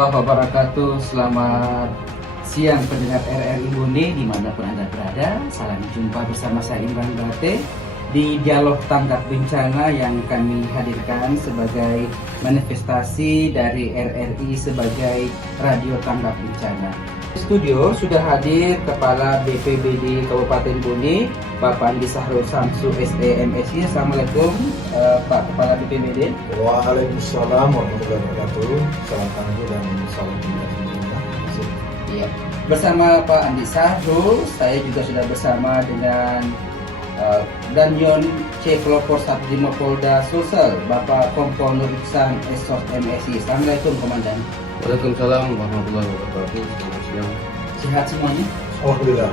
warahmatullahi wabarakatuh. Selamat siang pendengar RRI Bone dimanapun Anda berada. Salam jumpa bersama saya Imran Bate di Dialog Tanggap Bencana yang kami hadirkan sebagai manifestasi dari RRI sebagai Radio Tanggap Bencana. Di studio sudah hadir Kepala BPBD Kabupaten Bone, Bapak Andi Sahrul Samsu SEMSI. Assalamualaikum Pak Kepala BPBD. Waalaikumsalam warahmatullahi wabarakatuh. Salam tangguh dan salam bencana. Iya. Bersama Pak Andi Sahrul, saya juga sudah bersama dengan Danyon C. Pelopor Satrimo Polda Sulsel, Bapak Kompol Nur Iksan Esot MSI. Assalamualaikum Komandan. Waalaikumsalam warahmatullahi wabarakatuh. Selamat siang. Sehat semuanya? Alhamdulillah.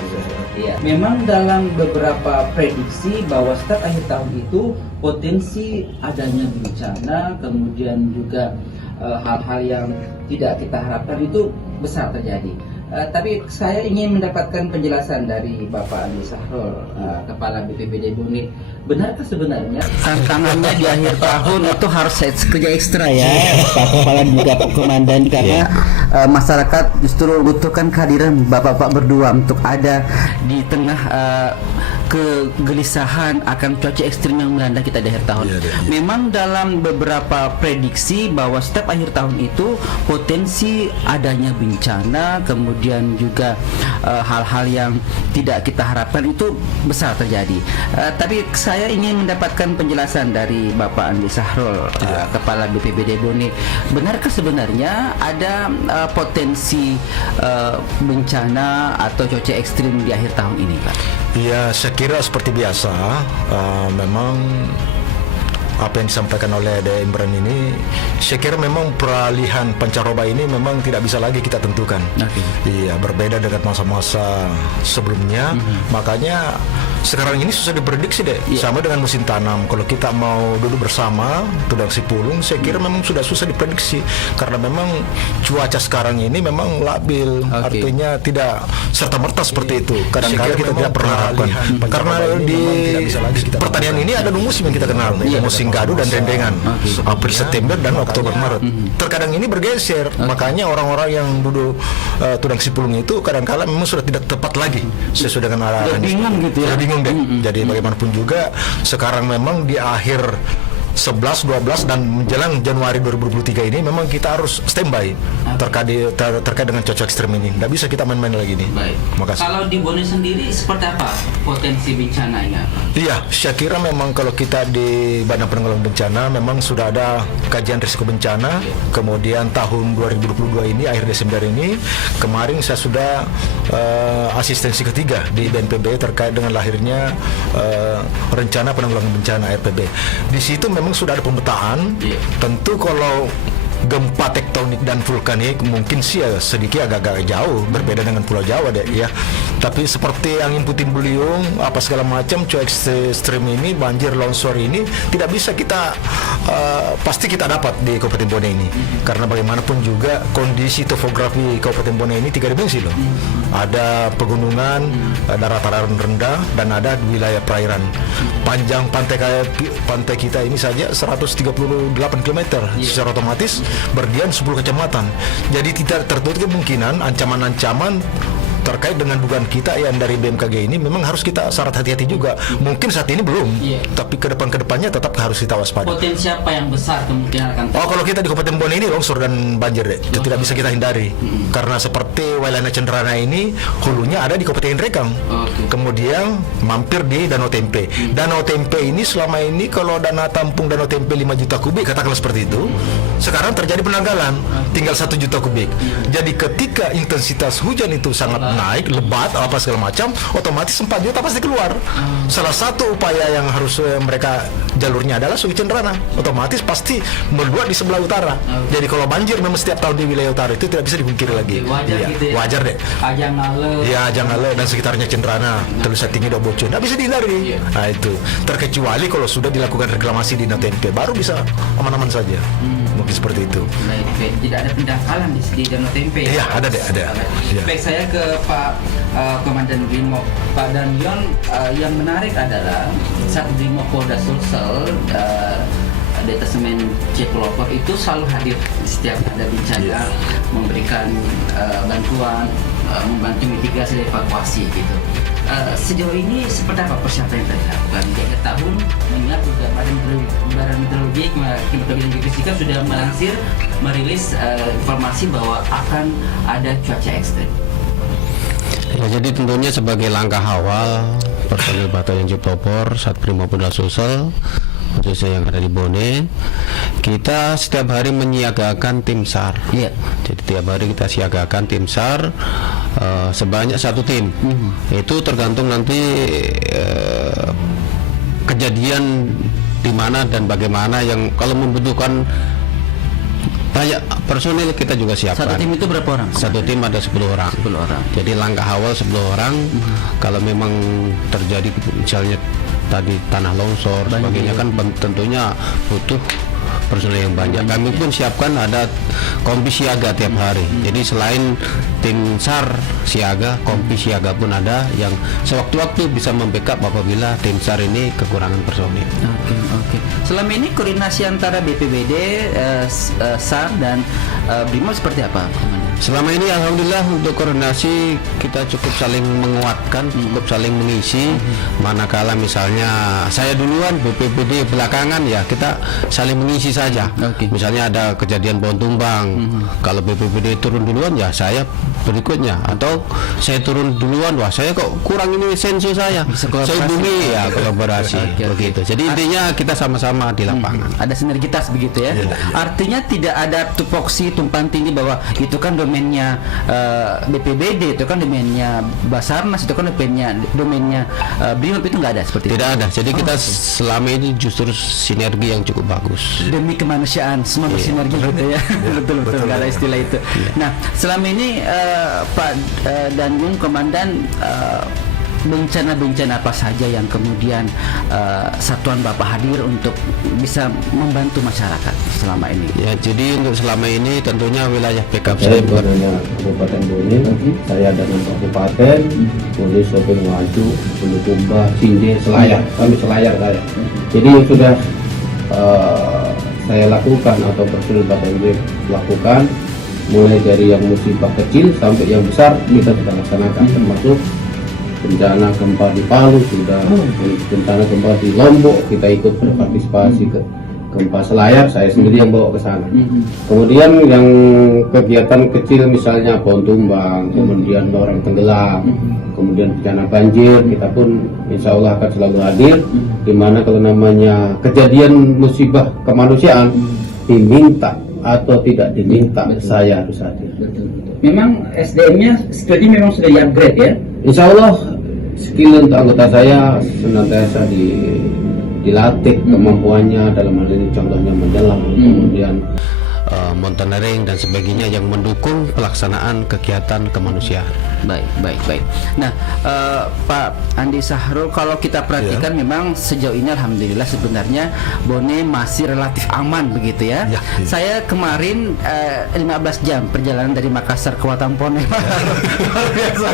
Iya. Memang dalam beberapa prediksi bahwa setiap akhir tahun itu potensi adanya bencana, kemudian juga hal-hal yang tidak kita harapkan itu besar terjadi. Tapi saya ingin mendapatkan penjelasan dari Bapak Andi Sahrul, Kepala BPBD Bone. Benarkah sebenarnya tantangannya di akhir tahun itu harus kerja ekstra ya, Pak Kepala juga Pak Komandan, karena masyarakat justru membutuhkan kehadiran Bapak-Bapak berdua untuk ada di tengah kegelisahan akan cuaca ekstrim yang melanda kita di akhir tahun. Memang dalam beberapa prediksi bahwa setiap akhir tahun itu potensi adanya bencana, kemudian juga hal-hal yang tidak kita harapkan itu besar terjadi. Tapi saya ingin mendapatkan penjelasan dari Bapak Andi Sahrul, Kepala BPBD Bone. Benarkah sebenarnya ada potensi bencana atau cuaca ekstrim di akhir tahun ini, Pak? Ya, saya kira seperti biasa. Memang apa yang disampaikan oleh Ade Imran ini, saya kira memang peralihan pancaroba ini memang tidak bisa lagi kita tentukan. Iya, berbeda dengan masa-masa sebelumnya. Makanya sekarang ini susah diprediksi deh. Sama dengan musim tanam. Kalau kita mau duduk bersama tudang sipulung, saya kira memang sudah susah diprediksi karena memang cuaca sekarang ini memang labil. Artinya tidak serta-merta seperti itu. Kadang-kadang kita tidak pernah harapkan. Karena di pertanian ini ada 2 musim yang kita kenal, musim gadu dan rendengan, April, September dan Oktober, Maret. Terkadang ini bergeser, makanya orang-orang yang duduk tudang sipulung itu kadang-kala memang sudah tidak tepat lagi sesuai dengan arahan. Bingung gitu ya. Bingung deh. Jadi bagaimanapun juga sekarang memang di akhir 11, 12 dan menjelang Januari 2023 ini memang kita harus standby terkait dengan cuaca ekstrem ini. Tidak bisa kita main-main lagi nih. Baik. Makasih. Kalau di Bone sendiri seperti apa potensi bencananya? Iya, saya kira memang kalau kita di Badan Penanggulangan Bencana memang sudah ada kajian risiko bencana. Kemudian tahun 2022 ini, akhir Desember ini, kemarin saya sudah asistensi ketiga di BNPB terkait dengan lahirnya rencana penanggulangan bencana RPB. Di situ memang sudah ada pemetaan. Tentu kalau gempa tektonik dan vulkanik mungkin sih sedikit agak-agak jauh, berbeda dengan Pulau Jawa deh ya. Tapi seperti angin puting beliung apa segala macam, cuaca ekstrim ini, banjir, longsor ini tidak bisa kita pasti kita dapat di Kabupaten Bone ini. Karena bagaimanapun juga kondisi topografi Kabupaten Bone ini 3 dimensi loh. Ada pegunungan, daratan rendah dan ada wilayah perairan. Panjang pantai kita ini saja 138 km. Secara otomatis berdiam 10 kecamatan. Jadi tidak tertutup kemungkinan ancaman-ancaman terkait dengan dugaan kita yang dari BMKG ini memang harus kita syarat hati-hati juga. Mungkin saat ini belum, tapi kedepannya tetap harus kita waspada. Potensi apa yang besar kemungkinan akan terjadi? Kalau kita di Kabupaten Bone ini longsor dan banjir deh, itu tidak bisa kita hindari. Karena seperti Wailana Cenderana ini hulunya ada di Kabupaten Rekang. Kemudian mampir di Danau Tempe. Danau Tempe ini selama ini kalau dana tampung Danau Tempe 5 juta kubik katakanlah seperti itu, sekarang terjadi penanggalan tinggal 1 juta kubik. Jadi ketika intensitas hujan itu sangat naik, lebat, apa segala macam, otomatis 4 juta pasti keluar. Salah satu upaya yang harus mereka jalurnya adalah Sungai Cenderana, otomatis pasti meluap di sebelah utara. Jadi kalau banjir memang setiap tahun di wilayah utara itu tidak bisa dipungkiri lagi. Wajar deh. Ajangale dan sekitarnya Cenderana, Telusa Tinggi, Dobocun, tidak bisa dihindari. Nah itu, terkecuali kalau sudah dilakukan reklamasi di Danau Tempe, baru bisa aman-aman saja. Mungkin seperti itu. Baik. Tidak ada pendangkalan di Danau Tempe. Iya, ada deh, ada. Baik, saya ke Pak Komandan Brimob. Pak Danyon, yang menarik adalah Satrimo Polda Sulsel Detasemen C Pelopor itu selalu hadir setiap ada bencana, memberikan bantuan, membantu mitigasi dan evakuasi gitu. Sejauh ini seperti apa persiapan yang dilakukan? Di akhir tahun, mengingat juga Badan Meteorologi Klimatologi dan Geofisika sudah merilis informasi bahwa akan ada cuaca ekstrim. Ya, jadi tentunya sebagai langkah awal personil Batalion C Pelopor Satbrimopolda Sulsel khususnya yang ada di Bone, kita setiap hari menyiagakan tim SAR. Iya. Jadi tiap hari kita siagakan tim SAR sebanyak 1 tim. Itu tergantung nanti kejadian di mana dan bagaimana, yang kalau membutuhkan banyak personil kita juga siapkan. Satu tim itu berapa orang? Satu tim ada 10 orang. 10 orang. Jadi langkah awal 10 orang. Kalau memang terjadi misalnya tadi tanah longsor sebagainya, kan tentunya butuh personil yang banyak. Kami pun siapkan ada kompi siaga tiap hari. Jadi selain tim SAR siaga, kompi siaga pun ada yang sewaktu-waktu bisa membackup apabila tim SAR ini kekurangan personil. Oke. Selama ini koordinasi antara BPBD, SAR dan Brimob seperti apa, Komandan? Selama ini alhamdulillah untuk koordinasi kita cukup saling menguatkan, cukup saling mengisi. Manakala misalnya saya duluan, BPBD belakangan, ya kita saling mengisi saja. Misalnya ada kejadian pohon tumbang, kalau BPBD turun duluan ya saya berikutnya, atau saya turun duluan, wah saya kok kurang ini senso saya hubungi, ya kolaborasi. Begitu. Jadi intinya kita sama-sama di lapangan. Ada sinergitas begitu ya. Artinya tidak ada tupoksi tumpang tindih bahwa itu kan domainnya BPBD, itu kan domainnya Basarnas, itu kan domainnya Brimob, itu nggak ada seperti itu. Tidak ada. Jadi kita selama ini justru sinergi yang cukup bagus. Demi kemanusiaan semua bersinergi gitu ya. Betul nggak ada istilah itu. Nah, selama ini Pak Danjung Komandan, bencana-bencana apa saja yang kemudian satuan Bapak hadir untuk bisa membantu masyarakat selama ini? Ya, jadi untuk selama ini tentunya wilayah backup Saya saya bukan hanya Kabupaten Bone, saya dengan Kabupaten, Bone, Sopeng, Waju, Bulukumba, Cinde, Selayar, kami Selayar saya. Jadi yang sudah saya lakukan atau personil Batalion lakukan, mulai dari yang musibah kecil sampai yang besar kita sudah laksanakan, termasuk bencana gempa di Palu, sudah bencana gempa di Lombok kita ikut berpartisipasi, ke gempa Selayar saya sendiri yang bawa ke sana. Kemudian yang kegiatan kecil misalnya pohon tumbang, kemudian orang tenggelam, kemudian bencana banjir, kita pun insya Allah akan selalu hadir. Dimana kalau namanya kejadian musibah kemanusiaan, diminta atau tidak diminta, saya harus hadir. Memang SDM-nya seperti memang sudah yang grade ya. Insya Allah skill untuk anggota saya senantiasa dilatih kemampuannya, dalam hal ini contohnya menyelam, kemudian mountaineering dan sebagainya yang mendukung pelaksanaan kegiatan kemanusiaan. Baik. Nah, Pak Andi Sahrul, kalau kita perhatikan memang sejauh ini alhamdulillah sebenarnya Bone masih relatif aman begitu ya. Saya kemarin 15 jam perjalanan dari Makassar ke Watampone. Luar biasa.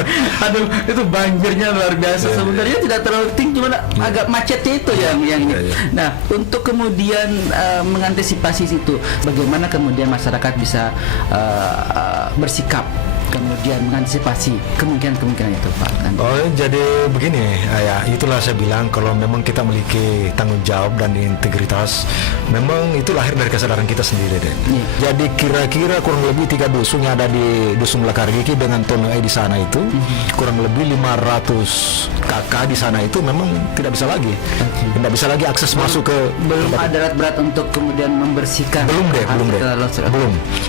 Aduh, itu banjirnya luar biasa. Sebenarnya tidak terlalu tinggi, cuma agak macetnya itu yang Nah, untuk kemudian mengantisipasi itu, bagaimana kemudian masyarakat bisa bersikap, kemudian mengantisipasi kemungkinan itu, Pak? Oh, jadi begini, ya itulah saya bilang kalau memang kita memiliki tanggung jawab dan integritas, memang itu lahir dari kesadaran kita sendiri deh. Jadi kira-kira kurang lebih 3 dusun yang ada di Dusun Lakargiki dengan Tonoi di sana itu, kurang lebih 500 kakak di sana itu memang tidak bisa lagi, tidak bisa lagi akses masuk ke. Belum ada alat berat untuk kemudian membersihkan. Belum deh.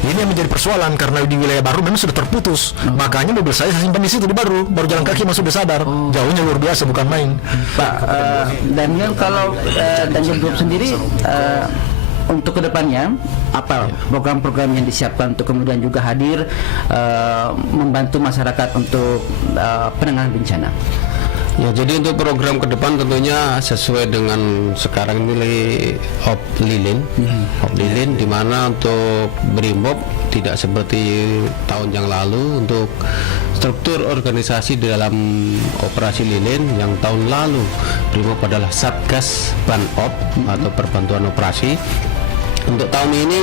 Ini yang menjadi persoalan karena di wilayah baru memang sudah terputus. Makanya mobil saya simpan di situ, di baru jalan kaki masuk udah sadar. Jauhnya luar biasa, bukan main. Pak Daniel, kalau Daniel Group sendiri untuk kedepannya apa program-program yang disiapkan untuk kemudian juga hadir membantu masyarakat untuk penanganan bencana? Ya, jadi untuk program ke depan tentunya sesuai dengan sekarang ini Hop Lilin, di mana untuk Brimob tidak seperti tahun yang lalu. Untuk struktur organisasi di dalam operasi Lilin yang tahun lalu Brimob adalah Satgas Banop atau perbantuan operasi. Untuk tahun ini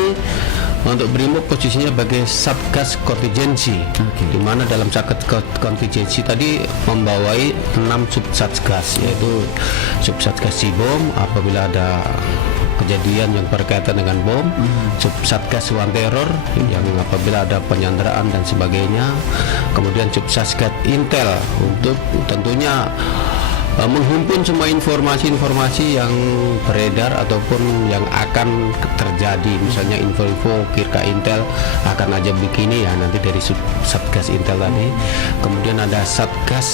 untuk Brimob posisinya sebagai Satgas Kontingensi, di mana dalam Satgas Kontingensi tadi membawai 6 subsatgas, yaitu subsatgas Cibom apabila ada kejadian yang berkaitan dengan bom, subsatgas Wan Teror yang apabila ada penyanderaan dan sebagainya, kemudian subsatgas Intel untuk tentunya menghimpun semua informasi-informasi yang beredar ataupun yang akan terjadi, misalnya info-info kira Intel akan aja begini ya, nanti dari Satgas Intel tadi. Kemudian ada Satgas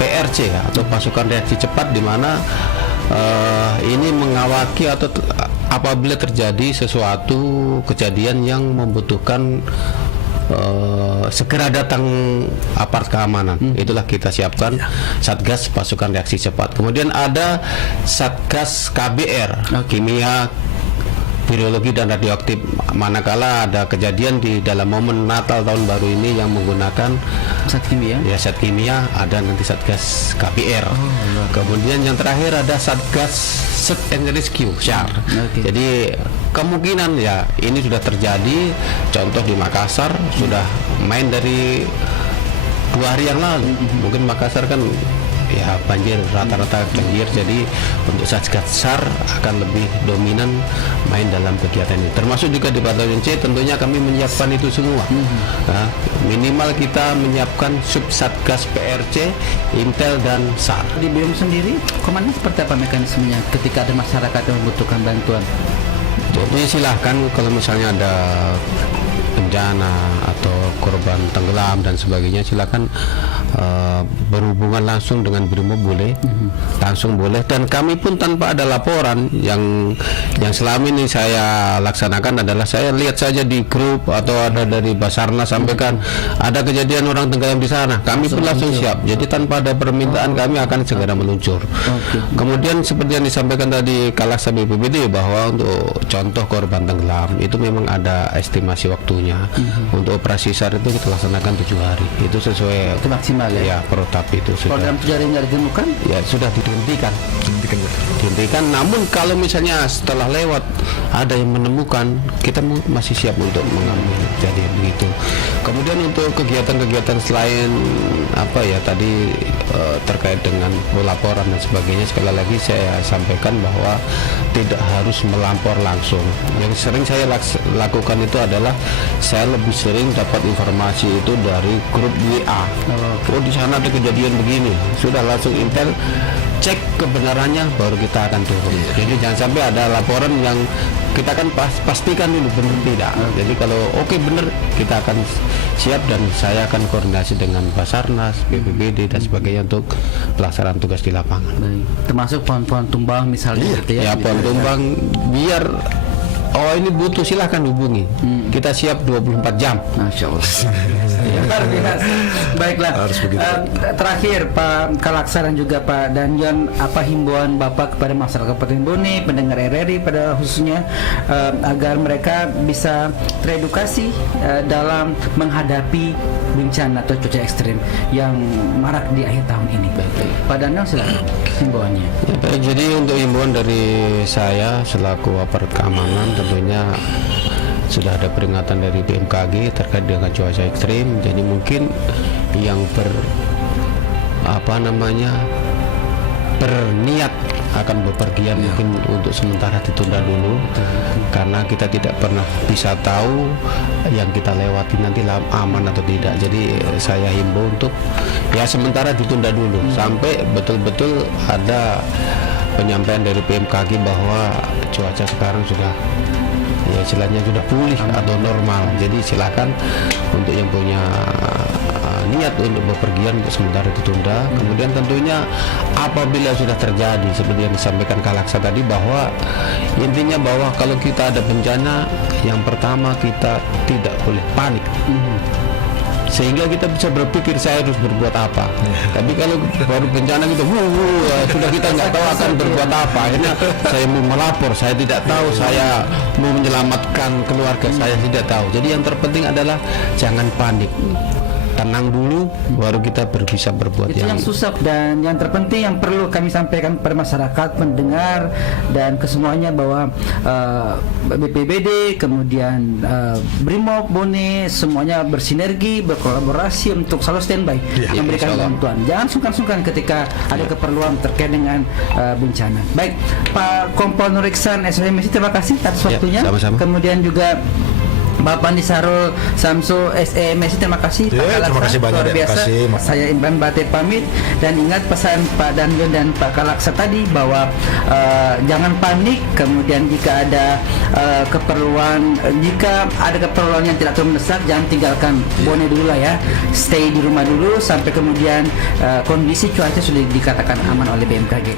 PRC ya, atau pasukan reaksi cepat, di mana ini mengawaki atau apabila terjadi sesuatu kejadian yang membutuhkan segera datang aparat keamanan, itulah kita siapkan Satgas Pasukan Reaksi Cepat. Kemudian ada Satgas KBR, Kimia, Biologi dan Radioaktif, manakala ada kejadian di dalam momen Natal tahun baru ini yang menggunakan Zat kimia. Ya, zat kimia, ada nanti Satgas KBR. Kemudian yang terakhir ada Satgas Search and Rescue, SAR. Jadi kemungkinan ya ini sudah terjadi. Contoh di Makassar sudah main dari 2 hari yang lalu. Mungkin Makassar kan ya banjir, rata-rata banjir, jadi untuk Satgas SAR akan lebih dominan main dalam kegiatan ini, termasuk juga di Batalion C. Tentunya kami menyiapkan itu semua. Nah, minimal kita menyiapkan subsatgas PRC, Intel dan SAR. Di BIOM sendiri, komandan seperti apa mekanismenya ketika ada masyarakat yang membutuhkan bantuan? Jadi silahkan kalau misalnya ada bencana atau korban tenggelam dan sebagainya, silakan berhubungan langsung dengan Brimob, boleh, langsung boleh. Dan kami pun tanpa ada laporan, yang selama ini saya laksanakan adalah saya lihat saja di grup atau ada dari Basarnas sampaikan ada kejadian orang tenggelam di sana, kami pun langsung siap. Jadi tanpa ada permintaan kami akan segera meluncur. Kemudian seperti yang disampaikan tadi Kalaksa BPBD bahwa untuk contoh korban tenggelam itu memang ada estimasi waktunya. Untuk operasi SAR itu kita laksanakan 7 hari. Itu sesuai, itu maksimal ya? Ya, protap itu sudah. Program 7 hari nggak ditemukan? Ya sudah dihentikan. Namun kalau misalnya setelah lewat ada yang menemukan, kita masih siap untuk mengambil. Jadi begitu. Kemudian untuk kegiatan-kegiatan selain apa ya tadi terkait dengan laporan dan sebagainya, sekali lagi saya sampaikan bahwa tidak harus melampor langsung. Yang sering saya lakukan itu adalah saya lebih sering dapat informasi itu dari grup WA. Oh, di sana ada kejadian begini, sudah langsung Intel cek kebenarannya baru kita akan turun. Jadi jangan sampai ada laporan yang kita kan pastikan dulu benar tidak. Jadi kalau oke benar, kita akan siap dan saya akan koordinasi dengan Basarnas, BPBD dan sebagainya untuk pelaksanaan tugas di lapangan. Termasuk pohon-pohon tumbang misalnya gitu ya. Ya, pohon tumbang biar ini butuh, silahkan hubungi. Kita siap 24 jam. Masya Allah. Luar biasa. Baiklah. Terakhir Pak Kalaksa dan juga Pak Danjon, apa himbauan Bapak kepada masyarakat Kabupaten Bone, pendengar RRI pada khususnya, agar mereka bisa teredukasi dalam menghadapi bencana atau cuaca ekstrim yang marak di akhir tahun ini. Pak Danjon, silakan himbauannya. Ya, baik, jadi untuk himbauan dari saya selaku aparat keamanan, tentunya sudah ada peringatan dari BMKG terkait dengan cuaca ekstrim. Jadi mungkin yang berniat akan bepergian mungkin untuk sementara ditunda dulu, karena kita tidak pernah bisa tahu yang kita lewati nanti aman atau tidak. Jadi saya himbau untuk ya sementara ditunda dulu sampai betul-betul ada penyampaian dari BMKG bahwa cuaca sekarang sudah ya istilahnya sudah pulih atau normal. Jadi silakan untuk yang punya niat untuk bepergian untuk sementara ditunda. Kemudian tentunya apabila sudah terjadi seperti yang disampaikan Kalaksa tadi, bahwa intinya bahwa kalau kita ada bencana, yang pertama kita tidak boleh panik. Sehingga kita bisa berpikir saya harus berbuat apa. Tapi kalau baru bencana gitu, sudah kita nggak tahu akan berbuat apa. Akhirnya saya mau melapor, saya tidak tahu, saya mau menyelamatkan keluarga saya tidak tahu. Jadi yang terpenting adalah jangan panik. tenang dulu, baru kita bisa berbuat Itu yang susah, dan yang terpenting yang perlu kami sampaikan kepada masyarakat, pendengar dan kesemuanya bahwa BPBD, kemudian Brimob, Bone, semuanya bersinergi, berkolaborasi untuk selalu standby memberikan insyaallah. bantuan. Jangan sungkan-sungkan ketika ada keperluan terkait dengan bencana. Baik, Pak Kompol Nuriksan SMSI, terima kasih atas Ya, waktunya. sama-sama. Kemudian juga Bapak Andi Sarul Samsu SMSI, terima kasih. Ya, Pak terima Kalaksa, kasih banyak, luar terima biasa. kasih. Saya Imran Batit pamit, dan ingat pesan Pak Danyon dan Pak Kalaksa tadi bahwa jangan panik. Kemudian jika ada keperluan yang tidak terlalu mendesak, jangan tinggalkan Bone dulu lah ya. Stay di rumah dulu sampai kemudian kondisi cuaca sudah dikatakan aman oleh BMKG.